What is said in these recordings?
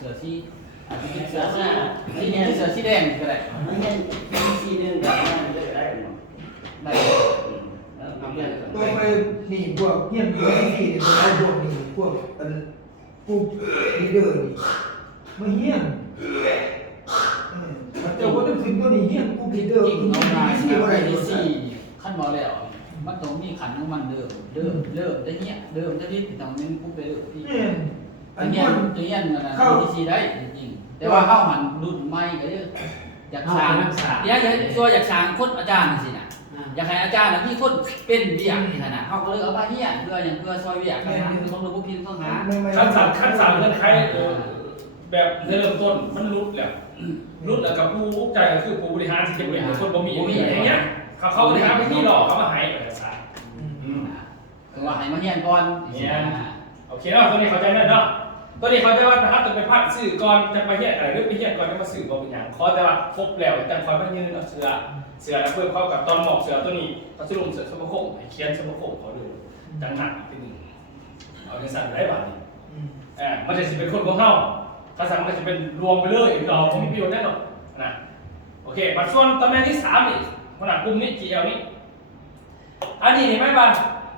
เสือสีอาจจะเป็นเสือสีเสือสีแดงก็ได้ไม่ใช่สีนึงแบบนั้นจะได้หรอได้ตัวไปนี่พวกเฮียนพวกนี่เป็นพวกนี่พวกผู้ลีดเดอร์นี่มาเฮียนเจ้าก็ต้องขึ้นตัวนี้เฮียนผู้ลีดเดอร์ จริงเอามา ที่อะไร ดี นี่ ซีขั้นบอแล้วมันต้องมีขันของมันเดิมได้เนี้ยเดิมจะดิ้นต้องเป็นผู้ไปเดิมที่อันนี้ตัวนี้นะดีซีได้จริงแต่ว่าเข้ามันรุ่นใหม่ก็อยากสร้างอยากตัวอยากสร้างคนอาจารย์สินะอยากให้อาจารย์มีคนเป็นเบียร์นี่นะเขาก็เลยเอาไปเนี้ยเพื่ออย่างเพื่อซอยเบียร์กันนะต้องรู้พวกพี่ต้องหาขั้นสามเงื่อนไขแบบเริ่มต้นมันรุดแล้วกับผู้ใจก็คือผู้บริหารที่จะเป็นคนบ่มีอย่างเงี้ยเขาบริหารไม่มีหรอกเขามาให้เอกสารคือว่าให้มาเฮียนก่อนเนี่ยโอเคเนาะตัวนี้เข้าใจแน่เนาะตัวนี้เข้าใจว่าถ้าต้องไปพักสื่อก่อนจะไปเฮียนอะไรหรือไปเฮียนก่อนจะมาสื่อก่อนเป็นอย่างขอแต่ว่าครบแล้วแต่คอยมายืนเอาเสือแล้วเพื่อเข้ากับตอนหมอกเสือตัวนี้เขาจะลงเสือสมโคงให้เขียนสมโคงเขาดูจังหนักทีนึงเอาในสั่นได้บ้างมันจะเป็นคนของเฮาภาษามันจะเป็นรวมไปเลยเราไม่มีประโยชน์แน่นอนนะโอเคปัจจุบันตำแหน่งที่3นี่ขนาดกลุ่มนี้ GL นี้อันนี้เห็นไหมบ้าง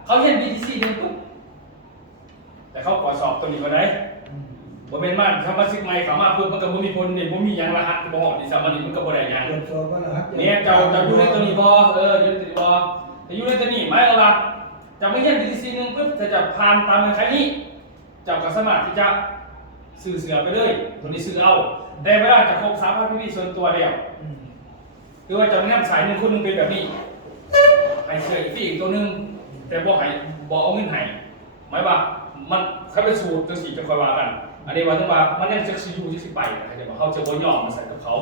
เขาเห็น BTC หนึ่งปุ๊บแต่เขาก่อสอบตัวนี้ก็ได้บ่เป็นมากทำมาซิกใหม่เขามาเพิ่มมันก็บ่มีคนเนี่ยบ่มีอย่างรหัสบ่ฮอดที่3มันนี่มันก็บ่ได้อย่างเนี่ยเจ้าอยู่ในตัวนี้บ่อยู่ในตัวนี้บ่แต่อยู่ในตัวนี้หมายเอาล่ะจะไม่เห็น BTC หนึ่งปุ๊บจะผ่านตามเงื่อนไขนี้เจ้าก็สามารถที่จะสื่อเสือไปเลยตัวนี้สื่อเอาแต่เวลาจะครบ3,000 PV ส่วนตัวแล้วคือว่าจะไม่นำสายหนึ่งคนนึงเป็นแบบนี้ให้เสืออีกตัวนึงแต่บ่เอาเงินให้หมายว่ามันเขาเป็นสูตรจังซี่จะค่อยว่ากันอันนี้ว่าจังว่ามันยังจะอยู่ที่สิไปเขาจะบอกเขาจะบ่ยอมมาใส่กับเขา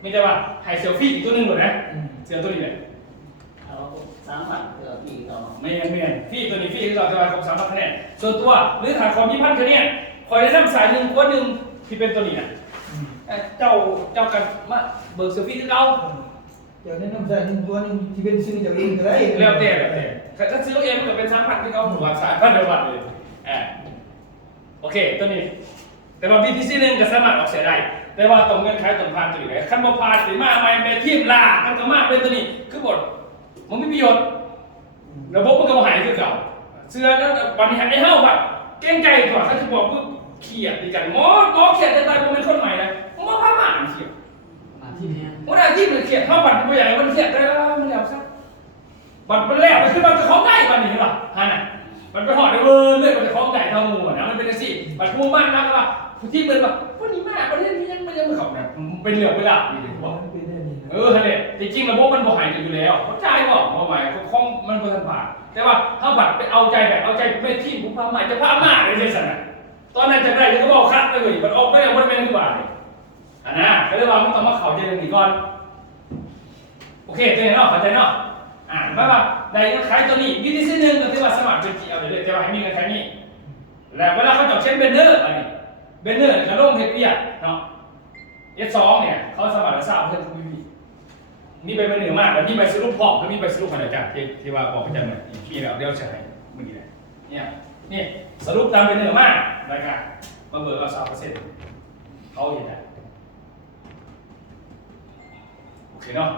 ไม่ได้ว่าให้เซลฟี่อีกตัวนึงหมดนะเสือตัวนี้แหละเอา3,000เพื่อพี่ต่อไม่พี่ตัวนี้พี่เราจะมาครบ3,000คะแนนส่วนตัวหรือถ้าความมีพันคะแนนคอยได้นำสายหนึ่งคนหนึ่งที่เป็นตัวนี้นะเจ้ากันมาเบิกเซลฟี่ที่เราเดี๋ยวนี้น้ำใส่หนึ่งตัวนึงที่เป็นซื้อจากเองก็ได้แล้วแต่ถ้าซื้อเองมันก็เป็น3,000ที่เขาถูกวางสายพันเดียวกันเลยโอเคตัวนี้แต่ว่า BTC นึงจะสามารถออกเสียได้แต่ว่าตรงเงื่อนไขตรงผ่านตัวนี้ขั้นบ่ผ่านหรือมาไม่เป็นทีมลามันก็มาเป็นตัวนี้คือบทมันไม่มีประโยชน์ระบบมันก็บ่หายคือเก่าเสื้อแล้ววันนี้ให้เฮาแบบเก่งใจกว่าเขาจะบอกปุ๊บเขียดดีกันหมอเขียดจะตายผมเป็นคนใหม่นะหมอพามาเขียดที่นี่วันอาทิตย์มันเขียดเข้าบัตรตัวใหญ่มันเขียดได้แล้วมันแล้วซะบัตรมันแล้วมันคือมันจะคล้องได้บัตรนี้หรอฮะน่ะมันไปหอดเลยมันจะคล้องได้เท่างูนะมันเป็นสิบัตรผู้มั่นนะว่าที่เป็นแบบวันนี้มากประเทศนี้ยังไม่ยังไม่เขาเนี่ยเป็นเหลือเวลาอยู่ดีกว่าฮะเนี่ยจริงๆระบบมันบ่หายอยู่แล้วเข้าใจบ่หมายคล้องมันเป็นผ่านแต่ว่าถ้าบัตรไปเอาใจแบบเอาใจเพื่อที่ผู้พาใหม่จะพามาเลยสินะตอนนั้นจะได้ก็บอกคัดเลยมันออกไปแล้วมันเป็นทุกบาทนะก็เลยว่ามันต้องมาเข้าใจเรื่องนี้ก่อนโอเคเข้าใจเนาะเข้าใจเนาะมาว่าในเงื่อนไขตัวนี้ยูนิซีนึงก็ถือว่าสมัครเป็น GL เลยแต่ว่าให้มีเงื่อนไขนี้แล้วเวลาเขาจับเช่นเบนเนอร์อะไรเบนเนอร์เขาลงเทปเปียเนาะ S2 เนี่ยเขาสมัครทราบเพื่อนทุกวิธีมีใบเหนือมากแล้วมีใบสรุปพร้อมแล้วมีใบสรุปขนาดจัดที่ว่าบอกอาจารย์เนี่ยพี่เราเดี๋ยวใช้เมื่อกี้เนี่ยนี่สรุปตามเป็นเนื้อมากนะครับมาเบิกเอา3%เขาเห็นได้โอเคเนาะ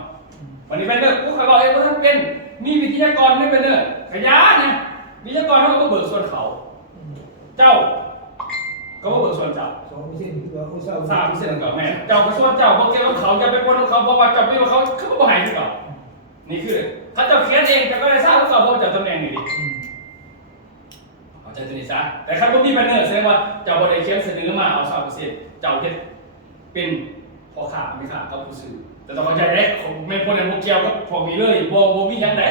วันนี้เป็นเนื้อผู้เคยบอกเองว่าท่านเป็นมีวิทยากรไม่เป็นเนื้อขยะเนี่ยวิทยากรเขาก็เบิกส่วนเขาเจ้าก็เบิกส่วนเจ้า3%ก่อนแม่เจ้าก็ส่วนเจ้าเพราะเกี่ยวกับเขาจะไปปนเขาเพราะว่าเจ้าไม่ว่าเขาเขาก็หายหรือเปล่านี่คือถ้าเจ้าเขียนเองแต่ก็ได้ทราบว่าเขาเพราะเจ้าตำแหน่งนี้ดิใจตัวนี้ซะแต่ถ้าพวกมีแบนเนอร์แสดงว่าเจ้าบริเขียนเสนอมาเอา3%เจ้าเฮ็ดเป็นพอขาดไม่ขาดกับผู้ซื้อแต่ต้องเข้าใจได้ไม่พ้นในพวกเกี่ยวกับพวกมีเลยบ่มีอย่างใด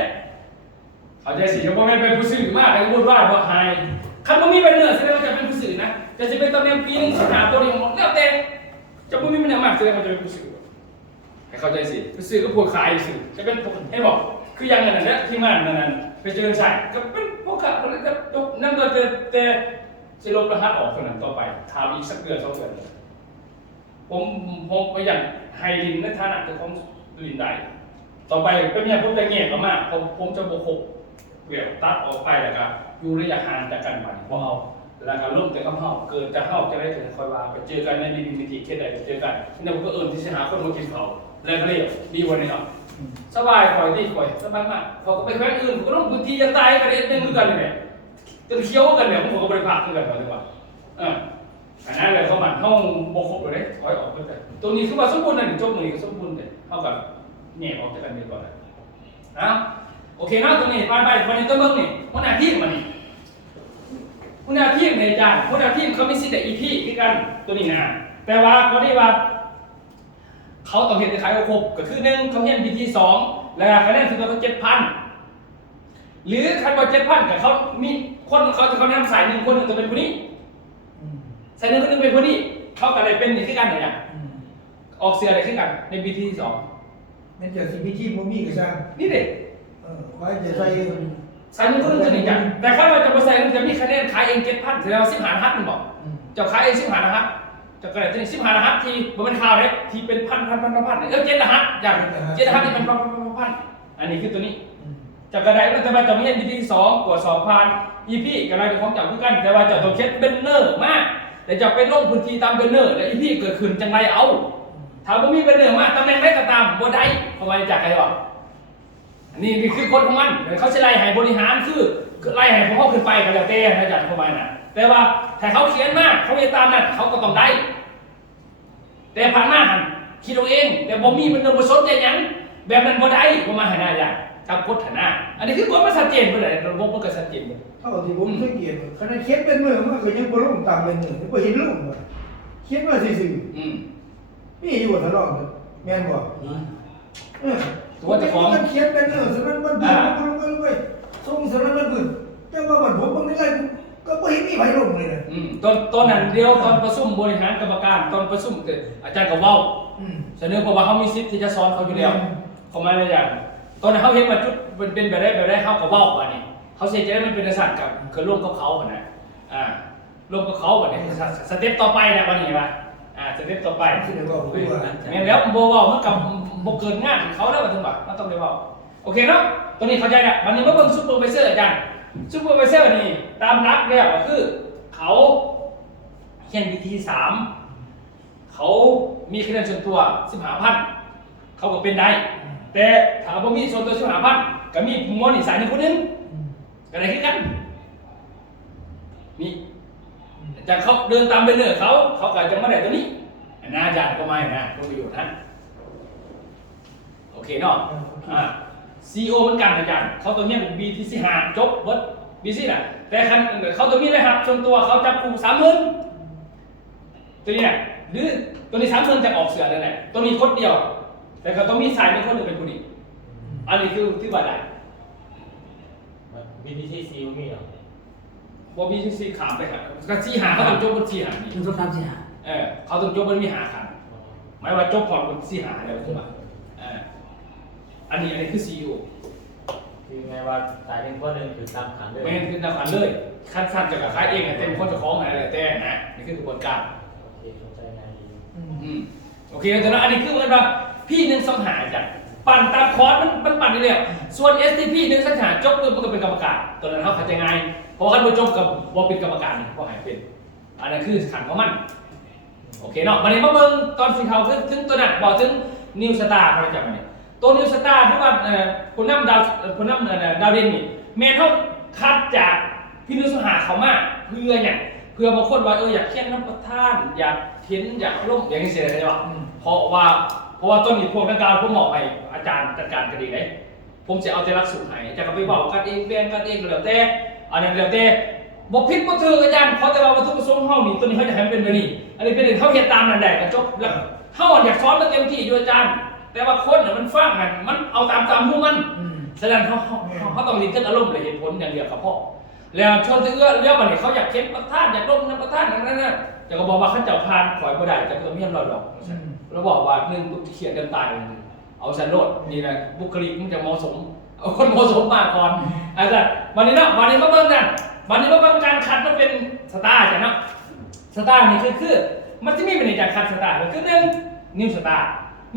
เข้าใจสิจะบ่แม่นเป็นผู้ซื้อมากแต่พูดว่าบ่หายคันบ่มีแบนเนอร์แสดงว่าจะเป็นผู้ซื้อนะจะสิเป็นตำแหน่งปีนึงสิหาตัวนี้ของแล้วแต่จะบ่มีแบนเนอร์มากแสดงว่าจะเป็นผู้ซื้อให้เข้าใจสิผู้ซื้อก็ผู้ขายซื้อจะเป็นให้บอกคืออย่างนั้นน่ะที่งานนั้นไปเจอใส่ก็เป็นพวกเขาจะจบนั่นตัวแต่จะลบรหัสออกคนนั้นต่อไปถามอีกสักเดือน2 เดือนผมไปอย่างไฮลินในฐานะเจ้าของลินได้ต่อไปเป็นอย่างผมจะเงียบมากผมจะโบกเกี่ยวตัดออกไปแล้วก็อยู่ระยะห่างจากกันไปเพราะเอา แล้วก็ร่วมกันกับเฮาเกิดจะเฮาจะได้ถึงคอยว่าไปเจอกันในดีวิธีเคสใดไปเจอกันนี่ผมก็ที่จะหาคนมากินเขาแล้วก็เรียกดีวันนี้เนาะสบายคอยที่คอยสบายมากพอก็ไปแขวงอื่นก็ต้องพื้นที่ยังตายกันเองนึงคือกันเลยจะเคี้ยวกันเนี่ยผมก็บริภาคคือกันว่าจังหวะอันนั้นเลยเขามันห้องบกครบเลยถอยออกไปแต่ตรงนี้คือว่าสมบูรณ์นะหนึ่งจบมือก็สมบูรณ์เลยเท่ากับแหน่ออกจากกันเดียวก่อนนะโอเคนะตรงนี้ผ่านไปวันนี้ต้นเมืองนี่หัวหน้าทีมมันนี่หัวหน้าทีมในจานหัวหน้าทีมเขาไม่สิแต่อีพีคือกันตัวนี้นะแต่ว่าเขาได้ว่าเขาต้องเห็นในขายครบก็คือหนึ่งเขาเห็นพีทีสองแล้วคะแนนคือเขา7,000หรือคันว่า7,000กับเขามีคนเขาจะเขาแนะนำสายหนึ่งคนหนึ่งจะเป็นคนนี้สายหนึ่งคนหนึ่งเป็นคนนี้เขาก็เลยเป็นนี่คือกันเนี่ยออกเสืออะไรขึ้นกันในพีทีสอง นั่นจะสิมีที่บ่มีก็ช่าง นี่เด็ก ไว้จะใส่ สายหนึ่งคนหนึ่งจะหนึ่งกันแต่ถ้าเราจะมาใส่มันจะมีคะแนนขายเอง7,000แสดงว่า15 รหัสมันบอกจะขายเอง15 รหัสจะเกิดจะ15 รหัสที่บนเป็นข่าวเลยที่เป็นพันแล้ว7 รหัสอย่าง7 รหัสที่เป็นพันอันนี้คือตัวนี้จะกระไดมันจะมาจะไม่เห็นพีทีสองกว่า2,000 EP กระไดเป็นของจับคู่กันแต่ว่าจะต้องเช็ดเบนเนอร์มากแต่จะไปลงพื้นที่ตามเบนเนอร์และ EP เกิดขึ้นจังไรเอาถ้าไม่มีเบนเนอร์มากตำแหน่งได้ก็ตามบ่ได้ทำไมจากใครวะนี่คือคนของมันเขาจะไล่ให้บริหารคือไล่ให้พวกเขาขึ้นไปก็แล้วแต่นะจ๊ะประมาณนั้นแต่ว่าถ้าเขาเขียนมากเขาจะตามนั้นเขาก็ต้องได้แต่ผ่านมาหันคิดเอาเองแต่บ่มีมันเดินมาสนใจยังแบบนั้นบ่ได้ประมาณนั้นจ้ะตามกฎฐานะอันนี้คือกฎมันชัดเจนไปเลยระบบมันก็ชัดเจนหมด เท่าที่ผมสังเกตขณะเขียนเป็นมือมันก็ยังบ่ลงตามเป็นมือบ่เห็นลงว่าเขียนมาซื่อๆมีอยู่ทะเลาะแม่นบ่ตัวเจ้าของเขียนเป็นมือสมันมันลงส่งสมันมันขึ้นแต่ว่ามันผมบ่ได้ก็บ่เห็นมีไผลงเลยนะตอนนั้นเดียวตอนประชุมบริหารกรรมการตอนประชุมอาจารย์ก็เว้าเสนอเพราะว่าเขามีสิทธิ์ที่จะสอนเขาอยู่แล้วเขามาในอย่างตอนนั้นเขาเห็นว่าจุดมันเป็นแบบได้เขาก็เว้าว่านี่เขาเสียใจมันเป็นศาสตร์กับคือร่วมกับเขานะร่วมกับเขาแบบนี้สเต็ปต่อไปนะวันนี้ว่าสเต็ปต่อไปแม่แล้วโบว่ามันกับโบเกินงานเขาแล้วมาถึงแบบมันต้องเรียกว่าโอเคเนาะตรงนี้เข้าใจนะวันนี้มาเบิ่งซูเปอร์ไวเซอร์อาจารย์ซูเปอร์ไวเซอร์นี่ตามรักแล้วก็คือเขาเขียนวิธี3เขามีคะแนนส่วนตัว15,000เขาก็เป็นได้แต่ถ้าบ่มีส่วนตัว15,000ก็มีมอนี่สายหนึ่งคนนึงก็ได้คือกันนี่แต่เขาเดินตามเบนเนอร์เขาก็จะมาได้ตัวนี้น่าจะก็ไม่นะก็ประโยชน์นะโอเคเนาะCEO เหมือนกันอาจารย์เขาตัวเนี้ย BTC 5จบเบิด BTC น่ะแต่คันเขาตัวนี้เลยครับส่วนตัวเขาจับกลุ่ม30,000ตัวนี้น่ะหรือตัวนี้30,000จะออกเสือนั่นแหละตัวนี้คนเดียวแต่เขาต้องมีสายเป็นคนหนึ่งเป็นคนอีกอันนี้คือที่ว่าได้ BTC มีเหรอว่า BTC ขามไปครับก็45เขาต้องจบบน45นี่ มันต้องทำสิฮะ เขาต้องจบบนมี5ขันหมายว่าจบพอร์ตบน45แล้วถูกป่ะอันนี้คือ CEO คือไงว่าสายหนึ่งข้อหนึ่งคือตามขันเลยไม่งั้นคือตามขันเลยขั้นสั้นจะกับขายเองเต็มคนจะคล้องอะไรแต่นะนี่คือกระบวนการโอเคเข้าใจงานดีโอเคแต่ละอันนี้คือมันว่าพี่หนึ่งสังหารจากปั่นตามคอร์สมันปั่นได้เลยส่วน STP หนึ่งสังหารจบปุ๊บมันก็เป็นกรรมการตัวนั้นเขาเข้าใจง่ายเพราะขั้นบนจบกับว่าเป็นกรรมการนี่ก็หายเป็นอันนั้นคือขันของมันโอเคเนาะวันนี้มาเบิ่งตอนสีเทาถึงตัวนั้นบอกถึงนิวสตาร์เขาจะมาเนี่ยตัวนิวสตาร์ที่ว่าคนนำดาวเด่นนี่แมนเขาคัดจากพี่นุสหาเขามากเพื่อเนี่ยเพื่อบางคนว่าอยากเขียนน้ำประทานอยากเขียนอยากร่มอย่างนี้เสียใช่ไหมเพราะว่าต้นนี้พวกนักการผมบอกให้อาจารย์จัดการกันดีเลยผมจะเอาแต่รักสูตรให้จะก็ไปบอกกันเองแบ่งกันเองก็แล้วแต่อันนั้นแล้วแต่บอกพิษบอกเธออาจารย์เขาแต่ว่าวัตถุประสงค์เขานี่ตัวนี้เขาจะให้มันเป็นแบบนี้อันนี้เป็นเขาเขียนตามนั่นแหละก็จบแล้วเขาอยากสอนมาเต็มที่อยู่อาจารย์แต่ว่าคนเนี่ยมันฟังมันเอาตามหูมันแสดงเขาต้องรีดขึ้นอารมณ์เลยเหตุผลอย่างเดียวครับพ่อแล้วชนเรื่องวันนี้เขาอยากเข็นประทานอยากร่มน้ำประทานนั่นจะก็บอกว่าขั้นเจ้าพานข่อยบ่ได้จะต้องมีเราหรอกเราบอกว่าหนึ่งเขียนกันตายเอาสันโลดนี่นะบุคลิกมันจะเหมาะสมเอาคนเหมาะสมมาก่อนอาจารย์วันนี้เนาะวันนี้มาเบิ่งกันวันนี้มาเบิ่งการคัดมันเป็นสตาร์จ้ะเนาะสตาร์นี่คือมันจะมีเป็นการคัดสตาร์คือหนึ่งนิวสตาร์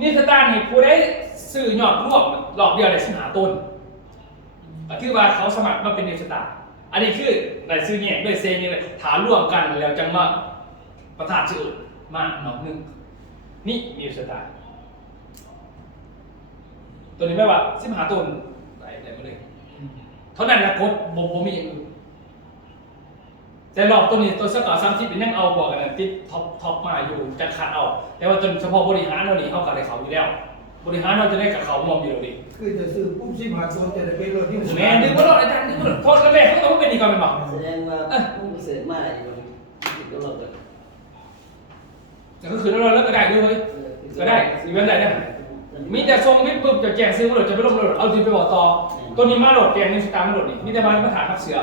นี่สตาร์นี่ผู้ได้ซื้อยอดร่วมรอบเดียวได้15 ต้นก็ถือว่าเขาสมัครมาเป็นนิวสตาร์ อันนี้คือได้ซื้อเนี่ยด้วยเซนนี่เลยฐานร่วมกันแล้วจังว่าประธานชื่อมาหนอกนึงนี่นิวสตาร์ตัวนี้ไม่ว่า15 ต้นได้มาเลยเท่านั้นนะกดบ่มีอย่างอื่นแต่รอบตัวนี้ตัวสกอร์30เป็นยังเอาบอกกันติดท็อปมาอยู่จะขาดเอาแต่ว่าจนเฉพาะบริหารเรานี่เขากับเขาอยู่แล้วบริหารเราจะได้กับเขามองอยู่ดิ คือจะซื้อปุ๊บ15 ตัวจะได้เป็นรถที่ แม่ดึงมาหลอดอาจารย์ดึงมาหลอดโทษแล้วแม่เขาต้องเป็นอีกก่อนเป็นบอก แสดงว่าผู้เสริมมาอยู่ติดตลอดเลย ก็คือเราเลิกก็ได้ด้วยก็ได้อีเวนต์ไหนเนี่ยมีแต่ทรงวิบปุ๊บจะแจกซื้อมาหลดจะไปลงมาหลดเอาทีไปบอกต่อตัวนี้มาหลดแกงนี่สตาร์มาหลดนี่มีแต่มาถามเสือ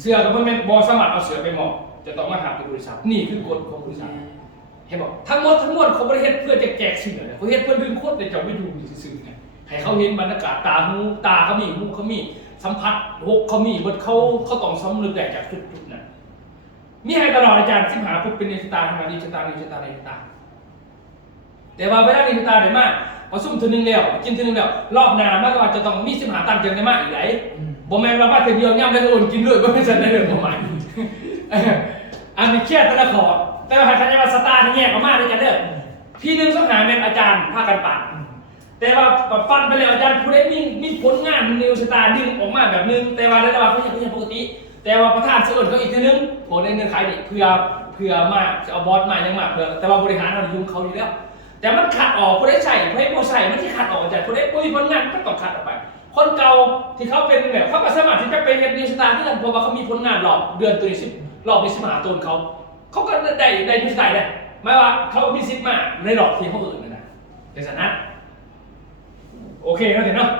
เสือกับเพื่อนบอสมัครเอาเสือไปหมอบจะต้องมาหาเป็นบริษัทนี่คือกฎของบริษัทเห็นบอกทั้งหมดเขาบริเฮ็ดเพื่อจะแจกสิ่งอะไรเขาเฮ็ดเพื่อดึงโคตรแต่จะไม่ดูซื่อไงให้เขาเห็นบรรยากาศตาเขามีหูเขามีสัมผัสหกเขามีบทเขาต้องสำนึกแตกจากจุดนั้นมีให้ตลอดอาจารย์สิหาปุ๊บเป็นนิสตาทำงานนิสตาแต่ว่าเวลานิสตาได้มากพอซุ่มทีนึงแล้วกินทีนึงแล้วรอบหน้ามากกว่าจะต้องมี15 ตันเกินได้มากอีกไหนบ่แม่นว่าบ้านเดียวย่ำได้ก็โอนกินด้วยบ่เป็นสันได้เลยประมาณอันนี้เครียดแต่ละขอแต่ว่าใครจะมาสตาร์ที่แยกออกมาด้วยกันเด้อพี่นึงต้องหาแม่อาจารย์พากันปั่นแต่ว่าปั่นไปแล้วอาจารย์ผู้ใดมีผลงานนิวสตาร์ดึงออกมาแบบนึงแต่ว่าได้ว่าเขาอย่างปกติแต่ว่าประธานเสนอเขาอีกทีนึงโหในเงินขายนี่เพื่อมาจะเอาบอสมายังมาเพื่อแต่ว่าบริหารเรายุ่งเขาอยู่แล้วแต่มันขัดออกผู้ใดใส่ผู้ใดบ่ใส่มันที่ขัดออกจากผู้ใดบ่มีผลงานก็ต้องขัดออกไปคนเก่าที่เขาเป็นแบบเขาก็สามารถที่จะไปเฮ็ดนิวสตาร์ที่นั่นเพราะว่าเขามีผลงานรอบเดือนตัวนี้รอบนี้15 ต้นเขาก็ได้นิวสตาร์ได้หมายว่าเขามีสิทธิ์มาในรอบที่เขาอื่นนะในสถานะโอเคแล้วเห็นเนาะ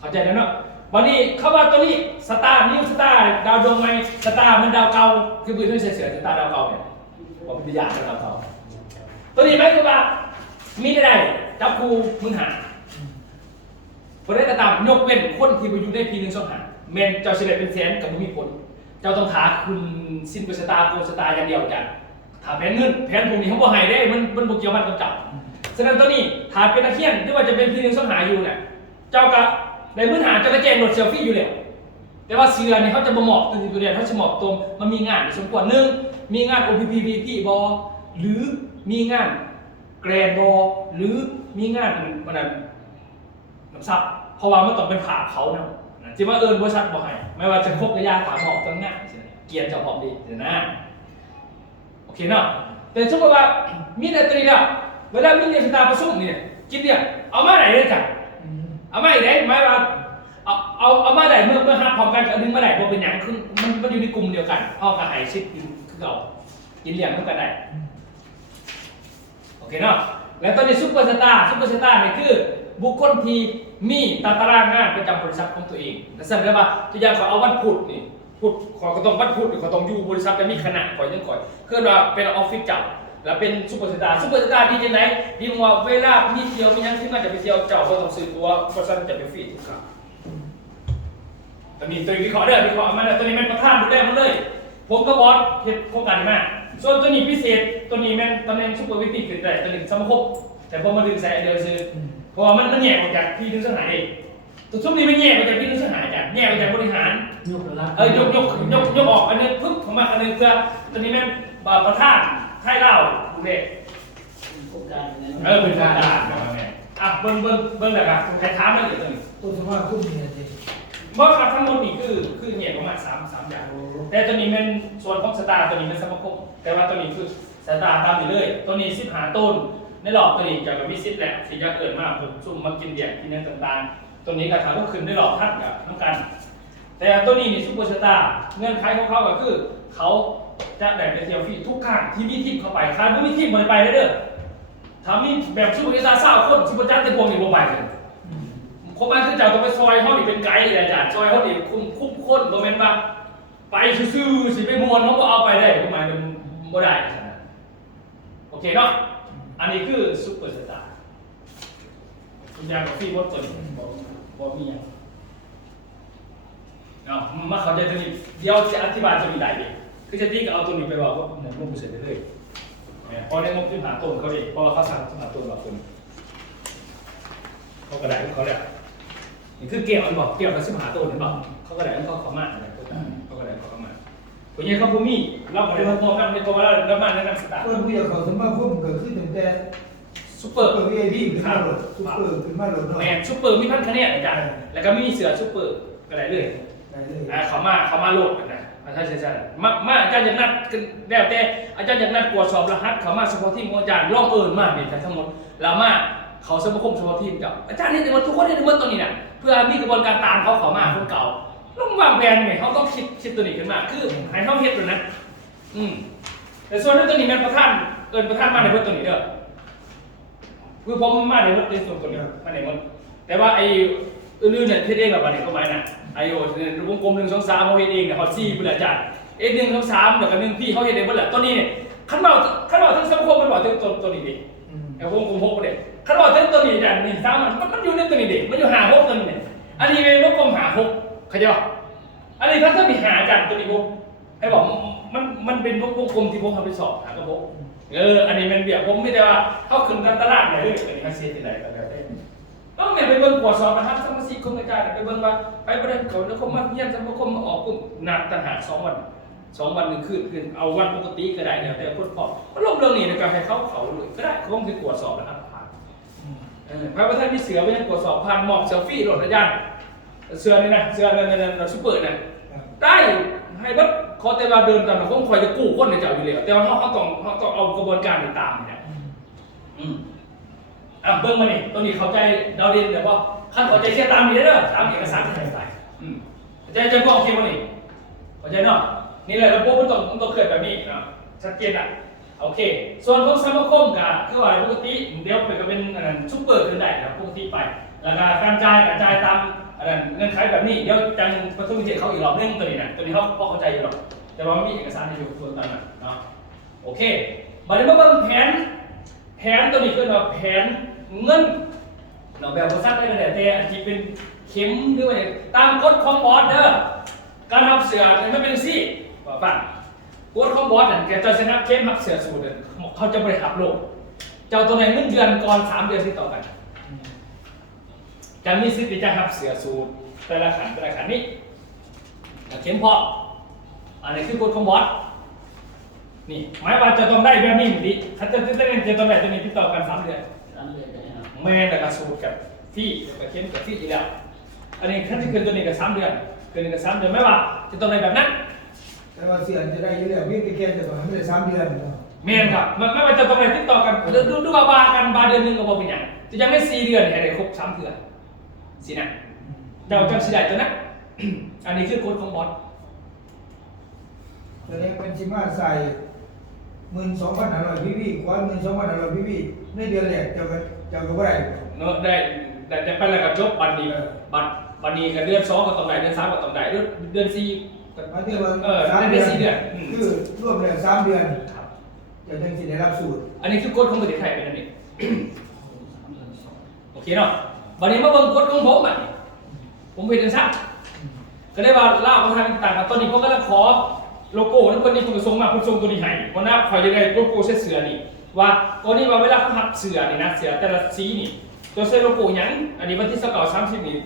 เข้าใจแล้วเนาะวันนี้เข้ามาตัวนี้สตาร์นิวสตาร์ดาวดวงใหม่สตาร์มันดาวเก่าคือปืนด้วยเสือสตาร์ดาวเก่าเนี่ยว่าเป็นวิญญาณดาวเก่าตัวนี้ไหมคือว่ามีได้จับครูมึงหาคนได้กระตามยกเว้นคนที่ไปอยู่ได้P1 2 หาเมนเจ้าเฉลี่ยเป็นแสนกับมึงมีผลเจ้าต้องถาคุณซินกับสตาร์โกสตาร์อย่างเดียวกันถาแผนเงินแผนพวกนี้เขาบอกให้ได้มันบวกเกี่ยวมันกับจับฉะนั้นตัวนี้ถาเป็นนักเขียนที่ว่าจะเป็นP1 2 หาอยู่เนี่ยเจ้ากับในมื้อหาเจ้าก็แจ้งโหลดเซลฟี่อยู่แล้วแต่ว่าเสือเนี่ยเขาจะบ่เหมาะตัวเดียวเขาจะเหมาะตรงมันมีงานสมควรนึงมีงาน OPPVP บอหรือมีงานแกรนบอหรือมีงานมันน้ำซับเพราะว่ามันต้องเป็นผ่าเขานะที่ว่าบริษัทบอกให้ไม่ว่าจะคบกับยาถามหอกตั้งหน้าเกียรติเจ้าหอมดีเดี๋ยวนะโอเคเนาะแต่สมมติว่ามีแต่ตรีแล้วเวลามีเรียนสตาร์ประชุมเนี่ยกินเนี่ยเอามาไหนเลยจ้ะเอามาไหนไม่ว่าเอามาไหนเมื่อหักพร้อมกันเอาดึงมาไหนพอเป็นอย่างคือมันอยู่ในกลุ่มเดียวกันเอากระหายชิดคือเอากินเหลี่ยมต้องกันได้โอเคเนาะแล้วตอนนี้ซุปเปอร์สตาร์เนี่ยคือบุคคลที่มีตารางงานประจำบริษัทของตัวเองแต่สั่งได้ป่ะจะยังขอเอาวันพุธนี่พุธขอก็ต้องวันพุธหรือขอต้องอยู่บริษัทแต่มีขนาดขอยังก่อยคือว่าเป็นออฟฟิศจับแล้วเป็นซุปเปอร์สตาร์ดีจังไหนดีมัวเวลามีเที่ยวมียังที่มันจะไปเที่ยวเจ้าก็ต้องซื้อตัวบริษัทจะไปฟรีทุกครั้งตอนนี้ตัววิเคราะห์ได้วิเคราะห์มาแล้วตัวนี้มันประธานดูแลมันเลยผมก็บอสเฮ็ดโครงการมากส่วนตัวนี้พิเศษตัวนี้มันตำแหน่งซุปเปอร์วิปีขึ้นได้ตัวหนึ่งสมาคมแต่พอมาดึงใส่เดียวซื้อเพราะว่ามันแยกออกจากพี่นึกสหายเองตัวซุปนี้ไม่แยกออกจากพี่นึกสหายจากแยกออกจากบริหารยกออกอันนี้ปึ๊บผมมาอันนึงเพื่อตัวนี้มันประธานไทยเล่าดูเด็ก โครงการนั้น เป็นการอ่ะเบิ้งเลยครับใครถามมาเลยตัวนี้ ตัวสภาพคุ้มเนี่ยสิ เพราะครับทั้งหมดนี่คือเนี่ยประมาณ3อย่างแต่ตัวนี้เป็นส่วนของสตาร์ตัวนี้เป็นสมาคมแต่ว่าตัวนี้คือสตาร์ตามไปเลยตัวนี้15 ต้นในหลอกตัวนี้จะมีซิปแหละที่จะเกิดมากผมซุ่มมากินเบียร์กินเนื้อต่างๆตัวนี้ราคาก็ขึ้นได้หลอกทัดกับน้ำกันแต่ตัวนี้นี่ซุปเปอร์สตาร์เงื่อนไขของเขาก็คือเขาจะแบ่งเป็นเที่ยวฟรีทุกครั้งที่มีทีมเข้าไปใครไม่มีทีมมันไปได้เด้อถ้ามีแบบซุปเปอร์สตาร์20 คนซุปเปอร์สตาร์จะพวงนี่บ่ไปเลยคนบ้านคือเจ้าต้องไปซอยเขาดิเป็นไกด์เลยอาจารย์ซอยเขาดิคุ้มคนโมเมนต์ว่าไปซื่อๆสิไปมวนเขาก็เอาไปได้หมายถึงบ่ได้โอเคเนาะอันนี้คือซุปเปอร์สตาร์คุณยายกับพี่มดตัวนี้บอกมีอย่างเนาะมาเข้าใจตัวนี้เดี๋ยวจะอธิบายตัวนี้ได้ดิคือจะตีก็เอาตัวนี้ไปบอกว่าเหมือนลงเสร็จเลยพอได้งบที่หาต้นเขาเองเพราะเขาสั่งหาต้นมาคนเขากระไดของเขาแหละนี่คือเกี่ยวมันบอกเกี่ยวกับสิบหาต้นเห็นบอกเขากระไดของเขาขอมากอะไรเขากระได ขอเข้ามาผู้ใหญ่เขาผู้มีเราบ่ได้มาตัวกันในตัวเรามาแนะนำสตาร์ เพิ่นผู้อยากเข้าสมาคมก็คือตั้งแต่ ซุปเปอร์ VIP ขึ้นมาโหลดซุปเปอร์ขึ้นมาโหลดเนาะ แมนซุปเปอร์มีพันคะแนนอาจารย์แล้วก็มีเสือซุปเปอร์ก็ได้เลย ได้เลย เขามาโหลดกันนะใช่มาอาจารย์อยากนัดกันแล้วแต่อาจารย์อยากนัดตรวจสอบรหัสเขามาเฉพาะทีมของอาจารย์ล่องเอิญมากเนี่ยทั้งหมดเรามาเขาสมาคมเฉพาะทีมกับอาจารย์นี่แต่ว่าทุกคนนี่ถือว่าตัวนี้นะเพื่อมีกระบวนการตามเขามาคนเก่าต้องวางแผนเนี่ยเขาต้องคิดตัวนี้ขึ้นมาคือให้เขาเฮ็ดเลยนะแต่ส่วนตัวนี้แม่ประธานประธานมาในเพื่อตัวนี้เด้อคือผมมาในรถในส่วนตัวนี้มาในมันแต่ว่าไอ้อื่นๆเนี่ยเฮ็ดเองแบบนี้ก็หมายนะไอ้วงกลม1 2 3เขาเฮ็ดเองเนี่ยฮอตซี่พุ่นอาจารย์1 2 3แล้วก็1พี่เขาเฮ็ดเองเพิ่นล่ะตัวนี้เนี่ยคันเว้าถึงสังคมมันบอกถึงตัวนี้ดิไอ้วงกลม6บ่ได้คันเว้าถึงตัวนี้อาจารย์นี่3มันอยู่ในตัวนี้ดิมันอยู่หา6ตัวนี้เนี่ยอันนี้เป็นวงกลมหา6เข้าใจป่ะอันนี้ถ้ามีหาอาจารย์ตัวนี้ผมให้บอกมันเป็นวงกลมที่ผมทำไปสอบหากระบอกอันนี้มันเบียดผมไม่ได้ว่าเข้าขึ้นกันตลาดไหนเลยอันนี้มันเสียที่ไหนก็แล้วแต่ต้องเนี่ยไปเบิ่งตรวจสอบนะครับสมาชิกของอาจารย์ไปเบิ่งว่าไปประเด็นเขาแล้วเขามาเยี่ยมสมาคมมาออกปุ๊บนัดต่างหาก2 วัน1 คืนเอาวันปกติก็ได้แล้วแต่คนพอลงเรื่องนี้ในการให้เขาเลยก็ได้เขาต้องไปตรวจสอบนะครับผ่านพระประธานมีเสือไปตรวจสอบผ่านหมอกเซลฟี่รถอาจารย์เสือนี่นะเสือนั่นซุปเปอร์นะได้ให้บัดเขาแต่ว่าเดินตามเขาคอยจะกู้คนในเจ้าอยู่เลยแต่ว่าเขาต้องเอากระบวนการไปตามเนี่ยเบิ่งมานี่ตัวนี้เข้าใจดาวดินแต่ว่าขั้นเข้าใจเชื่อตามนี้เด้อตามเอกสารที่ใส่จะบอกคิดว่านี่เข้าใจเนาะนี่แหละระบบมันต้องเกิดแบบนี้เนาะชัดเจนอ่ะโอเคส่วนของสมาคมก็คือว่าปกติเดี๋ยวไปก็เป็นซุปเปอร์ขึ้นได้ครับปกติไปแล้วก็การจ่ายตามเงื่อนไขแบบนี้เดี๋ยวจังประตูเจ็ดเขาอีกรอบนึงตัวนี้นะตัวนี้เขาพอเข้าใจอยู่หรอกแต่ว่ามีเอกสารในอยู่ส่วนต่างๆเนาะโอเคบัดนี้มาเบิ่งแผนตัวนี้คือว่าแผนเงินเราแบบภาษาไทยก็ได้แต่อันที่เป็นเข็มหรือว่าตามกฎของบอสเด้อการทำเสือไม่เป็นซี่ฟังกฎของบอสเนี่ยแกจะชนะเข้มทับเสือสูตรเขาจะบริหารโลกเจ้าตัวไหน1 เดือนก่อน3 เดือนที่ต่อกันจะมีสิทธิ์ที่จะทับเสือสูตรแต่ละขันนี้เข้มพออันนี้คือกฎของบอสนี่หมายว่าจะต้องได้แบบนี้เหมือนดิถ้าจะต้องได้ตัวนี้ที่ต่อกัน3 เดือนแม่แต่กับสูตรกับฟี่กับเข้มกับฟี่อีกแล้วอันนี้ขั้นที่เกินตัวนี้กับ3 เดือนเกินกับ3 เดือนไม่ว่าจะต้องได้แบบนั้นแต่ว่าเสียจะได้อยู่แล้ววิ่งไปแค่จะต้องให้ได้3 เดือนเนาะแม่ครับไม่ว่าจะต้องได้ติดต่อกันดูว่าบากันบาเดือนนึงก็บ่เป็นหยังจะยังไม่4 เดือนให้ได้ครบ3 เดือนสินะเดาจำสิได้ตัวนั้นอันนี้คือกฎของบอส ตอนนี้เป็นชิมาใส่12,500 PV กว่า12,500 PV ในเดือนแรกเจ้าก็บ่ได้เนาะได้จะไปแล้วก็จบบัดนี้ก็เดือน2ก็ต้องได้เดือน3ก็ต้องได้เดือน4ก็หมายถึงว่าได้4 เดือนคือรวมแล้ว3 เดือนครับจะจังสิได้รับสูตรอันนี้คือกฎของประเทศไทยเป็นอันนี้โอเคเนาะบัดนี้มาเบิ่งกฎของผมอ่ะผมเป็นจังซั่นก็ได้ว่าลาวเขาทางต่างกันตอนนี้ผมกำลังขอโลโก้นั้นคนนี้ผมส่งมาผมส่งตัวนี้ให้คนนั้นคอยได้โลโก้เสื้อเสือนี่ว่าตัวนี้ว่าเวลาเขาหักเสือนี่นะเสือแต่ละสีนี่ตัวเสื้อโลโก้หยังอันนี้วันที่29 30นี่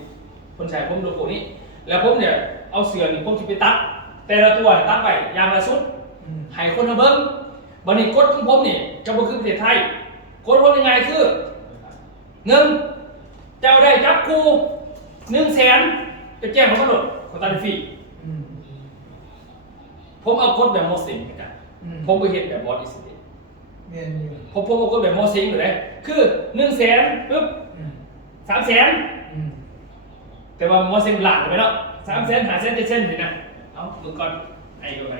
คนใช้ผมโลโก้นี้แล้วผมเนี่ยเอาเสือนี่ผมสิไปตัดแต่ละตัวตัดไปยางละสุดให้คนมาเบิ่งบัดนี้กฎของผมนี่จะบ่คือประเทศไทยกฎผมยังไงคือ1เจ้าได้จับกู100,000จะแจ้งเขาตำรวจเขาตัดฟรีผมเอากฎแบบโมเสกกันผมไปเห็นแบบบอสอิสเดผมเอากฎแบบโมเสกอยู่เลยคือ100,000ปุ๊บ300,000แต่ว่าโมเสกหลักไปแล้ว300,000 500,000 700,000สินะเอาดูก่อนไอ้ก็ไป